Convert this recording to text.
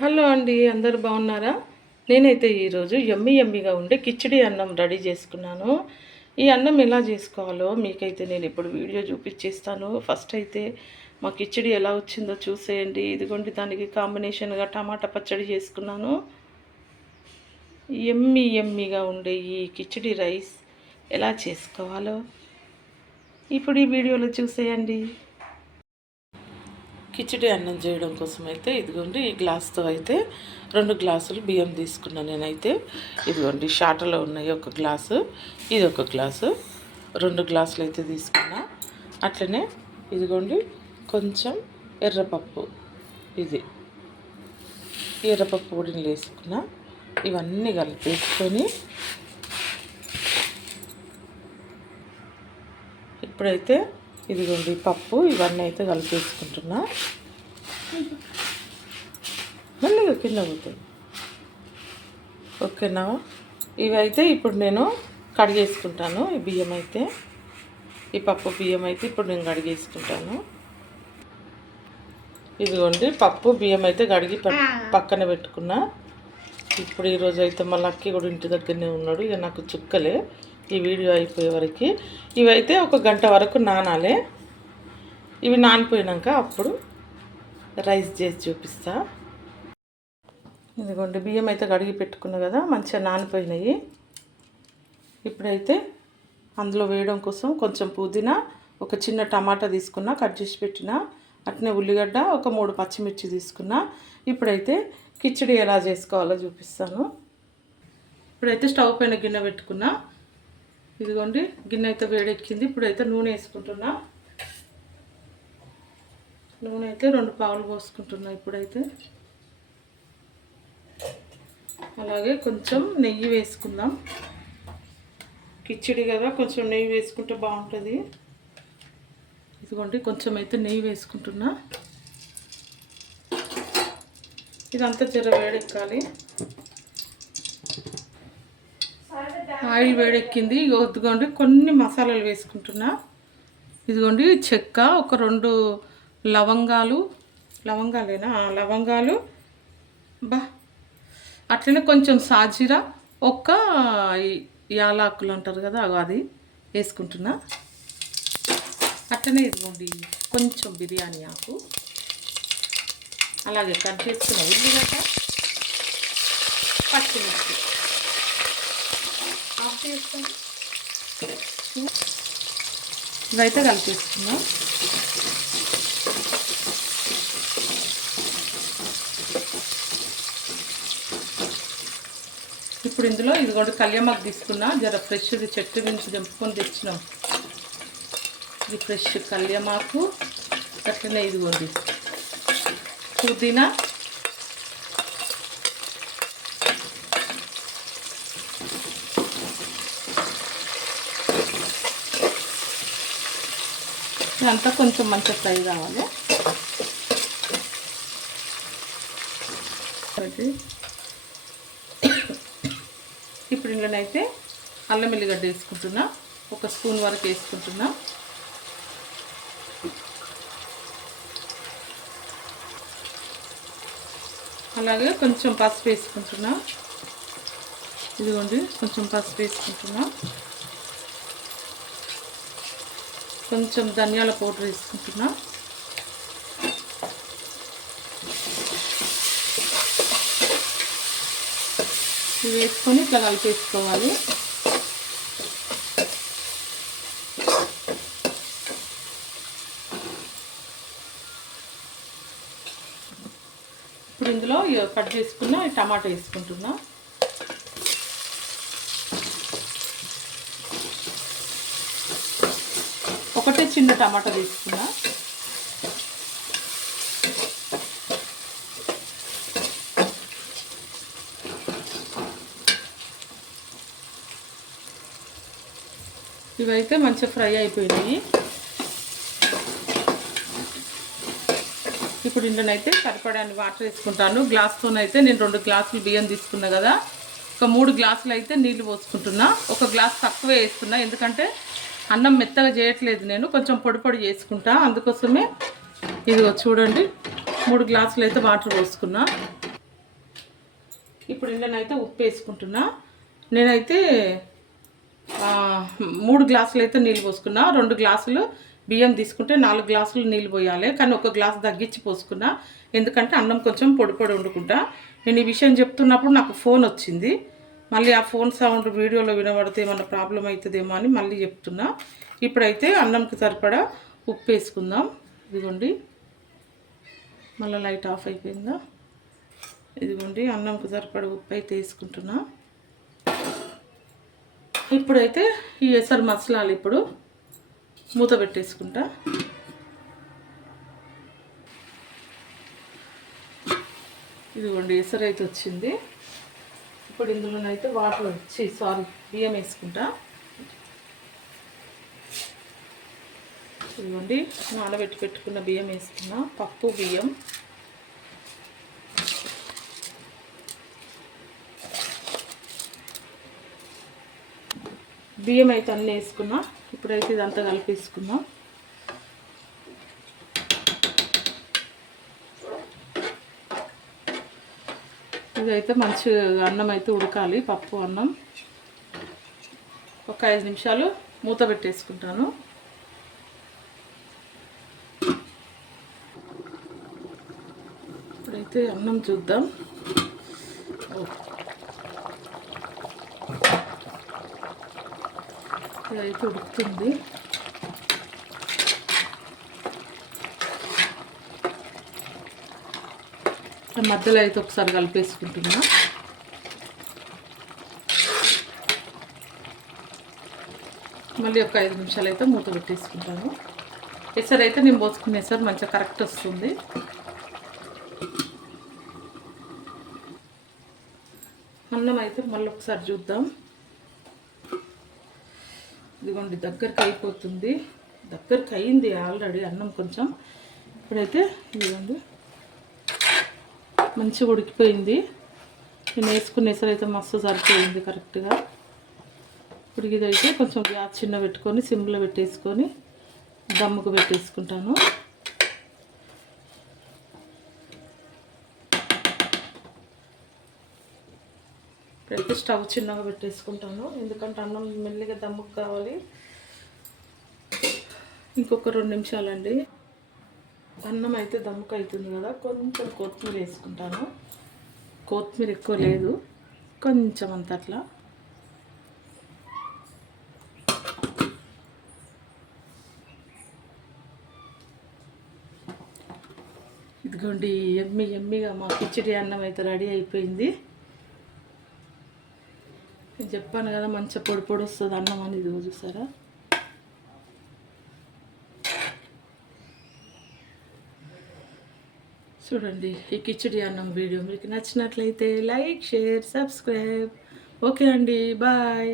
Hello అండి అందరు బాగున్నారా? నేనైతే ఈరోజు ఎమ్మి ఎమ్మిగా ఉండే కిచిడి అన్నం రెడీ చేసుకున్నాను. ఈ అన్నం ఎలా చేసుకోవాలో మీకైతే నేను ఇప్పుడు వీడియో చూపించేస్తాను ఫస్ట్ అయితే మా కిచిడి ఎలా వచ్చిందో చూసేయండి. ఇదిగోండి దానికి కాంబినేషన్గా టమాటా పచ్చడి చేసుకున్నాను. ఎమ్మి ఎమ్మిగా ఉండే ఈ కిచిడి రైస్ ఎలా చేసుకోవాలో ఇప్పుడు ఈ వీడియోలో చూసేయండి. కిచిడి అన్నం చేయడం కోసం అయితే ఇదిగోండి ఈ గ్లాస్తో అయితే రెండు గ్లాసులు బియ్యం తీసుకున్నాను నేనైతే. ఇదిగోండి షాటలో ఉన్నాయి ఒక గ్లాసు ఇది ఒక గ్లాసు రెండు గ్లాసులు అయితే తీసుకున్నా. అట్లనే ఇదిగోండి కొంచెం ఎర్రపప్పు ఇది ఎర్రపప్పు పొడిని వేసుకున్నా. ఇవన్నీ కలిపేసుకొని ఇప్పుడైతే ఇదిగోండి పప్పు ఇవన్నీ అయితే కలిపేసుకుంటున్నా మెల్లగా కింద పోతుంది ఓకేనా? ఇవైతే ఇప్పుడు నేను కడిగేసుకుంటాను ఈ బియ్యం అయితే. ఈ పప్పు బియ్యం అయితే ఇప్పుడు నేను కడిగేసుకుంటాను. ఇదిగోండి పప్పు బియ్యం అయితే కడిగి ప- పక్కన పెట్టుకున్నా. ఇప్పుడు ఈరోజు అయితే మా లక్కీ కూడా ఇంటి దగ్గరనే ఉన్నాడు ఇక నాకు చుక్కలే. ఈ వీడియో అయిపోయే వరకు. ఇవైతే ఒక గంట వరకు నానాలే. ఇవి నానిపోయినాక అప్పుడు రైస్ చేసి చూపిస్తా. ఇదిగోండి బియ్యం అయితే కడిగి పెట్టుకున్నా కదా మంచిగా నానిపోయినాయి. ఇప్పుడైతే అందులో వేయడం కోసం కొంచెం పుదీనా ఒక చిన్న టమాటా తీసుకున్నా కట్ చేసి పెట్టిన అట్నే ఉల్లిగడ్డ ఒక మూడు పచ్చిమిర్చి తీసుకున్నా. ఇప్పుడైతే కిచిడి ఎలా చేసుకోవాలో చూపిస్తాను. ఇప్పుడైతే స్టవ్ పైన గిన్నె పెట్టుకున్నా. ఇదిగోండి గిన్నె అయితే వేడెక్కింది. ఇప్పుడైతే నూనె వేసుకుంటున్నా. నూనె అయితే రెండు పావులు పోసుకుంటున్నా ఇప్పుడైతే. అలాగే కొంచెం నెయ్యి వేసుకుందాం. కిచిడి కదా కొంచెం నెయ్యి వేసుకుంటే బాగుంటుంది. ఇదిగోండి కొంచెం అయితే నెయ్యి వేసుకుంటున్నా. ఇదంతా జర వేడెక్కాలి. ఆయిల్ వేడెక్కింది. ఇదిగోండి కొన్ని మసాలాలు వేసుకుంటున్నా. ఇదిగోండి చెక్క ఒక రెండు లవంగాలు. లవంగాలేనా? లవంగాలు. బా అట్లనే కొంచెం సాజీరా ఒక్క యాలాకులు అంటారు కదా అది వేసుకుంటున్నా. అట్లనే ఇదిగోండి కొంచెం బిర్యానీ ఆకు. అలాగే కట్ చేసుకున్న ఉల్లిగడ్డ పచ్చిమిర్చి. ఆఫ్ చేస్తాను ఇవైతే కలిపేసుకున్నాం ఇప్పుడు ఇందులో ఇది కూడా కళ్యామాకు తీసుకున్నా. జర ఫ్రెష్ చెట్టు నుంచి దింపుకొని తెచ్చినాం. ఇది ఫ్రెష్ కళ్యామాకు. అట్లనే ఇదిగోండి. పుదీనా ఇదంతా కొంచెం మంచిగా ఫ్రై కావాలి. ఇప్పుడు ఇందులోనైతే అల్లం ఎల్లిగడ్డ వేసుకుంటున్నా. ఒక స్పూన్ వరకు వేసుకుంటున్నా. అలాగే కొంచెం పసుపు వేసుకుంటున్నా. ఇదిగోండి కొంచెం పసుపు వేసుకుంటున్నా. కొంచెం ధనియాల పౌడర్ వేసుకుంటున్నా. ఇవి వేసుకొని ఇట్లా కలిపేసుకోవాలి. ఇప్పుడు ఇందులో కట్ చేసుకున్న టమాటా వేసుకుంటున్నా. చిన్న టమాటా తీసుకున్నా. ఇవైతే మంచిగా ఫ్రై అయిపోయినాయి. ఇప్పుడు ఇందులోనైతే సరిపడాన్ని వాటర్ వేసుకుంటాను. గ్లాస్తోనైతే నేను రెండు గ్లాసులు బియ్యం తీసుకున్నా కదా. ఒక మూడు గ్లాసులు అయితే నీళ్ళు పోసుకుంటున్నా. ఒక గ్లాస్ తక్కువే వేస్తున్నా. ఎందుకంటే అన్నం మెత్తగా చేయట్లేదు నేను కొంచెం పొడి పొడి చేసుకుంటా. అందుకోసమే ఇదిగో చూడండి మూడు గ్లాసులు అయితే వాటర్ పోసుకున్నా. ఇప్పుడు ఇందులోనైతే ఉప్పు వేసుకుంటున్నా. నేనైతే మూడు గ్లాసులు అయితే నీళ్ళు పోసుకున్నా. రెండు గ్లాసులు బియ్యం తీసుకుంటే నాలుగు గ్లాసులు నీళ్ళు పోయాలి. కానీ ఒక గ్లాస్ తగ్గించి పోసుకున్నా. ఎందుకంటే అన్నం కొంచెం పొడి పొడి వండుకుంటా. నేను ఈ విషయం చెప్తున్నప్పుడు నాకు ఫోన్ వచ్చింది. మళ్ళీ ఆ ఫోన్ సౌండ్ వీడియోలో వినబడితే ఏమన్నా ప్రాబ్లం అవుతుందేమో అని మళ్ళీ చెప్తున్నా. ఇప్పుడైతే అన్నంకి సరిపడా ఉప్పు వేసుకుందాం. ఇదిగోండి. మళ్ళీ లైట్ ఆఫ్ అయిపోయిందా? ఇదిగోండి అన్నంకి సరిపడా ఉప్పు అయితే వేసుకుంటున్నా. ఇప్పుడైతే ఈ ఎసరు మసలాలు ఇప్పుడు మూత పెట్టేసుకుంటా. ఇదిగోండి ఎసరు అయితే వచ్చింది. ఇప్పుడు ఇందులోనైతే వాటర్ వచ్చి సారీ బియ్యం వేసుకుంటా. ఇదిగోండి నానబెట్టి పెట్టుకున్న బియ్యం వేసుకున్నా పప్పు బియ్యం. బియ్యం అయితే అన్నీ వేసుకున్నా ఇప్పుడైతే ఇదంతా కలిపేసుకున్నాం. ఇదైతే మంచి అన్నం అయితే ఉడకాలి పప్పు అన్నం. ఒక ఐదు నిమిషాలు మూత పెట్టేసుకుంటాను. ఇప్పుడైతే అన్నం చూద్దాం. ఇదైతే ఉడుకుతుంది. మధ్యలో అయితే ఒకసారి కలిపేసుకుంటున్నా. మళ్ళీ ఒక ఐదు నిమిషాలు అయితే మూత పెట్టేసుకుంటాను. ఎసరు అయితే నేను పోసుకునే ఎసరు మంచిగా కరెక్ట్ వస్తుంది. అన్నం అయితే మళ్ళీ ఒకసారి చూద్దాం. ఇదిగోండి దగ్గరికి అయిపోతుంది. దగ్గరికి అయింది ఆల్రెడీ అన్నం కొంచెం. ఇప్పుడైతే ఇదిగోండి. మంచిగా ఉడికిపోయింది. నేను వేసుకునే అయితే మస్తు సరిపోయింది కరెక్ట్గా. ఉడికిదైతే కొంచెం గ్యాస్ చిన్న పెట్టుకొని సిమ్లో పెట్టేసుకొని దమ్ముకు పెట్టేసుకుంటాను. ఇప్పుడైతే స్టవ్ చిన్నగా పెట్టేసుకుంటాను. ఎందుకంటే అన్నం మెల్లిగా దమ్ముకు కావాలి. ఇంకొక రెండు నిమిషాలండి. అన్నం అయితే దమ్ముకు అవుతుంది కదా కొంచెం కొత్తిమీర వేసుకుంటాను. కొత్తిమీర ఎక్కువ లేదు కొంచెం అంత అట్లా ఇదిగోండి ఎమ్మి ఎమ్మిగా మా కిచడి అన్నం అయితే రెడీ అయిపోయింది. నేను చెప్పాను కదా మంచిగా పొడి పొడి వస్తుంది అన్నం అనేది చూసారా? చూడండి ఈ కిచడి అన్నం వీడియో. మీకు నచ్చినట్లయితే లైక్ షేర్ సబ్స్క్రైబ్. ఓకే అండి బాయ్.